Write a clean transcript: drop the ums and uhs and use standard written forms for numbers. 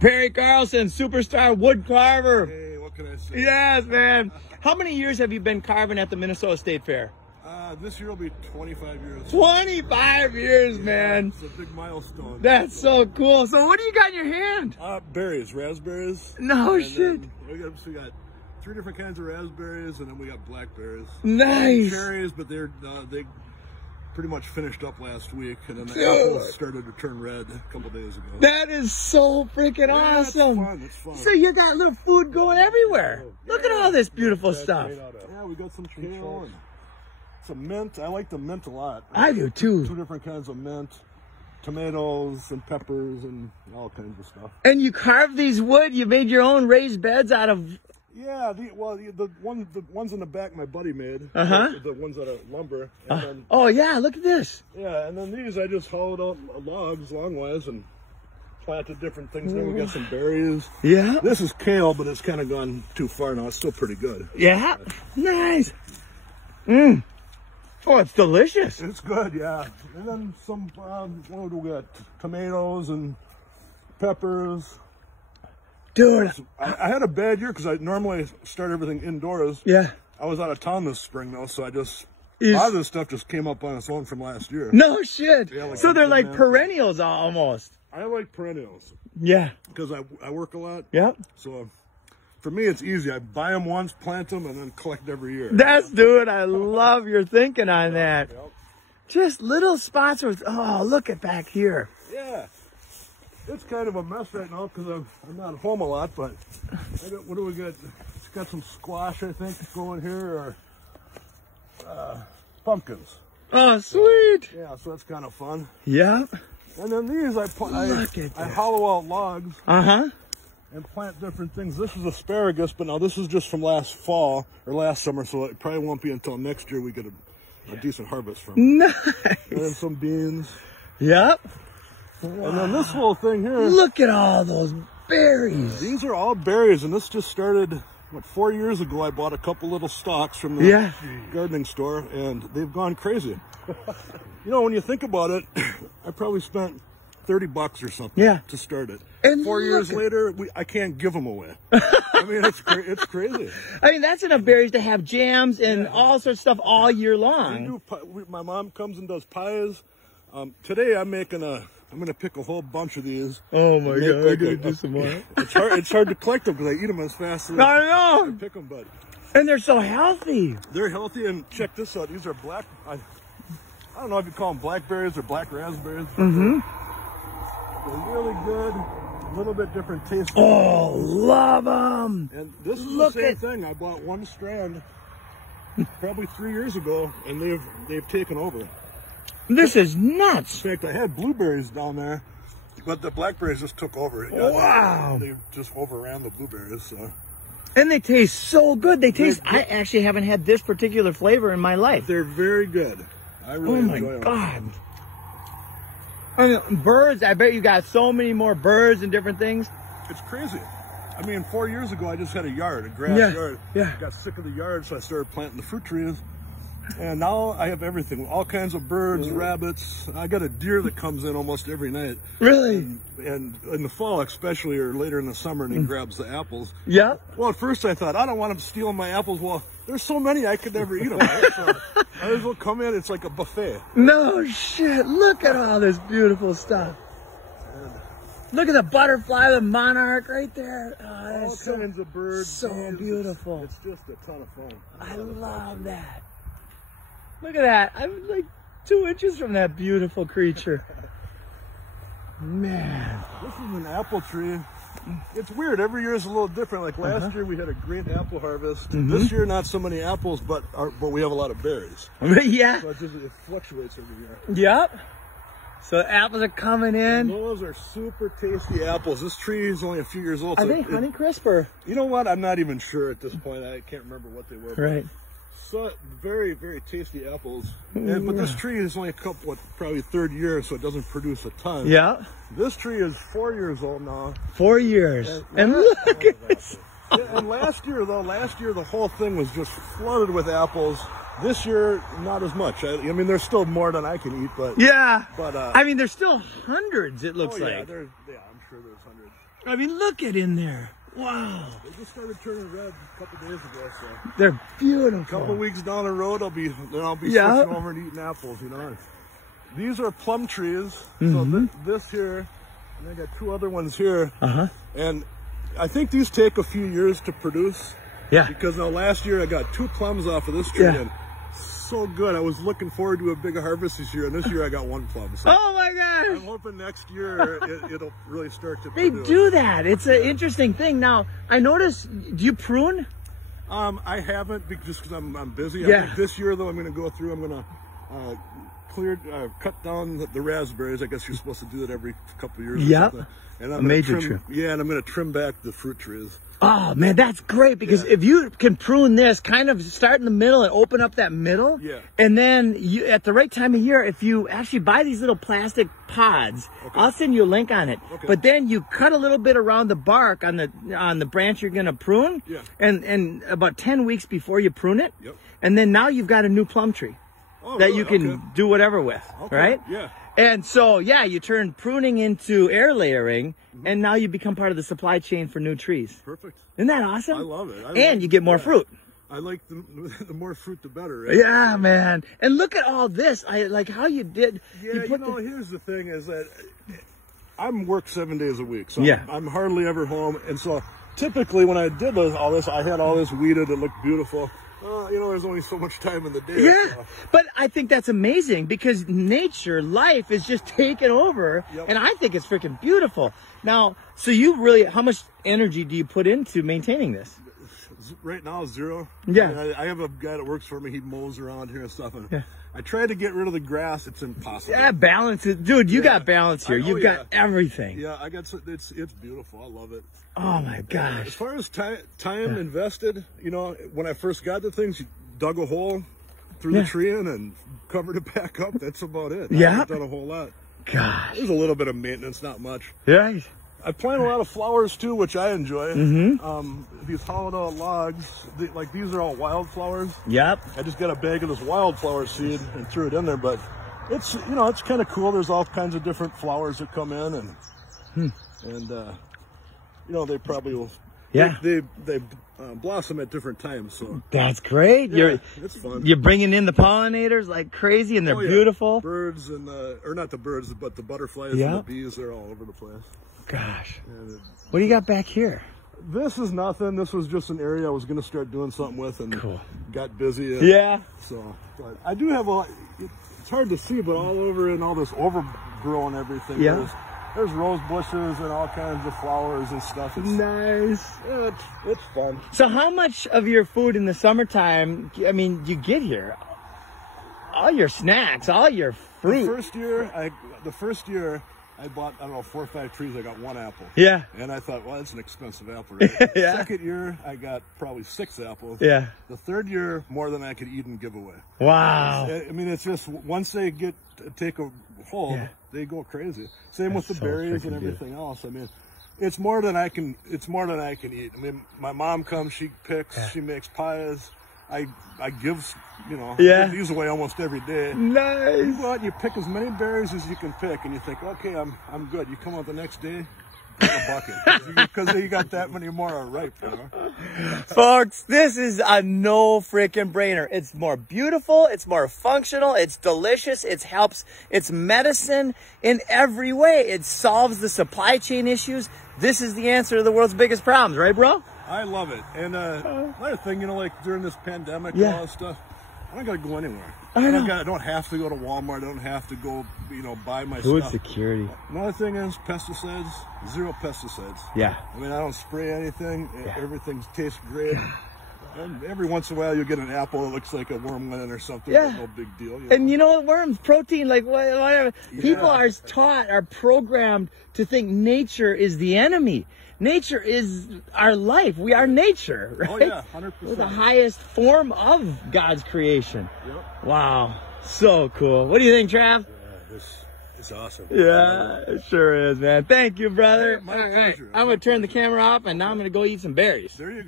Perry Carlson, superstar wood carver. Hey, what can I say? Yes, man. How many years have you been carving at the Minnesota State Fair? This year will be 25 years. 25 years, man. It's a big milestone. That's so cool. So what do you got in your hand? Berries, raspberries. No and shit. We got 3 different kinds of raspberries, and then we got blackberries. Nice. And cherries, but they pretty much finished up last week, and then the apples started to turn red a couple days ago. That is so freaking awesome. It's fun. It's fun. So you got little food going everywhere. Look at all this beautiful stuff. Yeah, we got some kale and some mint. I like the mint a lot. I do too. 2 different kinds of mint, tomatoes and peppers and all kinds of stuff. And you carved these wood. You made your own raised beds out of. Yeah, the ones in the back my buddy made. The ones that are lumber. And then, oh yeah, look at this. Yeah, and then these I just hollowed out logs longwise and planted different things. Then we got some berries. Yeah. This is kale, but it's kind of gone too far now. It's still pretty good. Yeah. Nice. Mmm. Oh, it's delicious. It's good, yeah. And then some, what do we got? Tomatoes and peppers. Dude. I had a bad year because I normally start everything indoors. Yeah. I was out of town this spring, though, so a lot of this stuff just came up on its own from last year. No shit. Yeah, like so they're like perennials almost. I like perennials. Yeah. Because I work a lot. Yeah. So for me, it's easy. I buy them once, plant them, and then collect every year. Dude, I love your thinking on that. Yep. Just little spots with, oh, look at back here. Yeah. It's kind of a mess right now because I'm not home a lot, but what do we got? It's got some squash, I think, going here, or pumpkins. Oh, sweet. Yeah, so that's kind of fun. Yeah. And then these, I hollow out logs. And plant different things. This is asparagus, but now this is just from last fall or last summer, so it probably won't be until next year we get a decent harvest from it. Nice. And then some beans. Yep. And then this little thing here. Look at all those berries. These are all berries, and this just started, 4 years ago. I bought a couple little stalks from the gardening store, and they've gone crazy. You know, when you think about it, I probably spent $30 or something to start it. And 4 years later, I can't give them away. I mean, it's crazy. I mean, that's enough berries to have jams and all sorts of stuff all year long. My mom comes and does pies. Today I'm going to pick a whole bunch of these. Oh my God, I gotta do some more. It's hard to collect them because I eat them as fast as I know. I pick them, but. And they're so healthy. They're healthy, and check this out. These are black, I don't know if you call them blackberries or black raspberries. They're really good. A little bit different taste. Oh, love them. And this is the same thing. I bought one strand probably 3 years ago, and they've taken over. This is nuts. In fact, I had blueberries down there, but the blackberries just took over. Wow. They just overran the blueberries. So. And they taste so good. I actually haven't had this particular flavor in my life. They're very good. I really enjoy them. Oh my God. I mean, birds, I bet you got so many more birds and different things. It's crazy. I mean, 4 years ago, I just had a grass yard. Yeah. Got sick of the yard, so I started planting the fruit trees. And now I have everything, all kinds of birds, rabbits. I got a deer that comes in almost every night. Really? And in the fall, especially, or later in the summer, and he grabs the apples. Yeah. Well, at first I thought, I don't want him stealing my apples. Well, there's so many I could never eat them. Right? So I as well come in. It's like a buffet. No shit. Look at all this beautiful stuff. Look at the butterfly, the monarch right there. Oh, all kinds of birds. So beautiful. It's just a ton of fun. I love that. Look at that. I'm like 2 inches from that beautiful creature. Man. This is an apple tree. It's weird. Every year is a little different. Like last year we had a great apple harvest. This year not so many apples, but we have a lot of berries. Yeah. So it fluctuates every year. Yep. So the apples are coming in. And those are super tasty apples. This tree is only a few years old. Are they Honeycrisp or? You know what? I'm not even sure at this point. I can't remember what they were. Right. So very, very tasty apples. But this tree is only probably 3rd year, so it doesn't produce a ton. Yeah. This tree is 4 years old now. 4 years. And look at this. And last year the whole thing was just flooded with apples. This year, not as much. I mean, there's still more than I can eat, but yeah. But I mean, there's still hundreds. It looks like. I'm sure there's hundreds. I mean, look at in there. Wow. They just started turning red a couple days ago, so. They're beautiful. A couple weeks down the road, I'll be switching over and eating apples, you know. These are plum trees. So this here, and I got 2 other ones here. And I think these take a few years to produce. Yeah. Because now last year I got 2 plums off of this tree. And so good. I was looking forward to a big harvest this year, and this year I got 1 plum. So oh my gosh! I'm hoping next year it'll really start to They produce. do that. It's an interesting thing. Now, I noticed, do you prune? I haven't, just because I'm busy. Yeah. I think this year, though, I'm going to go through, I'm going to cut down the raspberries. I guess you're supposed to do that every couple of years. Yep. And I'm a major trim. Yeah, and I'm going to trim back the fruit trees. Oh man, that's great, because if you can prune this, kind of start in the middle and open up that middle, and then you, at the right time of year, if you actually buy these little plastic pods, I'll send you a link on it. But then you cut a little bit around the bark on the branch you're gonna prune, and about 10 weeks before you prune it, and then now you've got a new plum tree that you can do whatever with, right? Yeah. And so, yeah, you turn pruning into air layering, and now you become part of the supply chain for new trees. Perfect. Isn't that awesome? I love it. And you get more fruit. I like the more fruit, the better. Right? Yeah, man. And look at all this. I like how you did. Yeah, you know, here's the thing is that I'm work 7 days a week, so I'm hardly ever home. And so typically when I did all this, I had all this weeded. It looked beautiful. You know, there's only so much time in the day. Yeah, so. But I think that's amazing, because nature, life is just taking over, and I think it's freaking beautiful. Now, so you really, how much energy do you put into maintaining this? Right now, 0. Yeah. I have a guy that works for me. He mows around here and stuff. And I try to get rid of the grass. It's impossible. Yeah, balance. Dude, you got balance here. You've got everything. Yeah, I got. It's beautiful. I love it. Oh my gosh. As far as time invested, you know, when I first got the things, you dug a hole, threw the tree in, and covered it back up. That's about it. I haven't done a whole lot. Gosh. There's a little bit of maintenance, not much. Right. I plant a lot of flowers too, which I enjoy. These hollowed out logs, like these are all wildflowers. Yep. I just got a bag of this wildflower seed and threw it in there, but it's, you know, it's kind of cool. There's all kinds of different flowers that come in, and you know, they probably will. Yeah. They blossom at different times, so that's great. It's fun. You're bringing in the pollinators like crazy, and they're beautiful. Birds and or not the birds, but the butterflies and the bees. They're all over the place. Gosh. What do you got back here? This is nothing. This was just an area I was going to start doing something with, and got busy. And, So, but I do have a lot. It's hard to see, but all over in all this overgrown everything. There's rose bushes and all kinds of flowers and stuff. It's nice. It's fun. So how much of your food in the summertime, I mean, you get here? All your snacks, all your fruit. The first year, I bought, I don't know, 4 or 5 trees. I got 1 apple. Yeah. And I thought, well, that's an expensive apple. Right? Second year, I got probably 6 apples. Yeah. The third year, more than I could eat and give away. Wow. I mean, it's just, once they take a hold, they go crazy. Same with the berries and everything else. I mean, it's more than I can eat. I mean, my mom comes, she picks, she makes pies. I give, you know, give these away almost every day. Nice. You go out and you pick as many berries as you can pick, and you think, okay, I'm good. You come out the next day, a bucket, because you got that many more ripe. You know? Folks, this is a no freaking brainer. It's more beautiful, it's more functional, it's delicious, it's medicine in every way. It solves the supply chain issues. This is the answer to the world's biggest problems, right, bro? I love it. And another thing, you know, like during this pandemic and all that stuff, I don't got to go anywhere. I don't have to go to Walmart. I don't have to go, you know, buy my food stuff. Security. Another thing is pesticides, 0 pesticides. Yeah. I mean, I don't spray anything. Everything tastes great. And every once in a while, you get an apple that looks like a worm went in or something. Yeah. No big deal. You know? And you know what? Worms, protein, like whatever. Yeah. People are programmed to think nature is the enemy. Nature is our life. We are nature, right? Oh, yeah, 100%. We're the highest form of God's creation. Yep. Wow. So cool. What do you think, Trav? Yeah, this is awesome. Yeah, it sure is, man. Thank you, brother. My pleasure. I'm going to turn the camera off, and now I'm going to go eat some berries. There you go.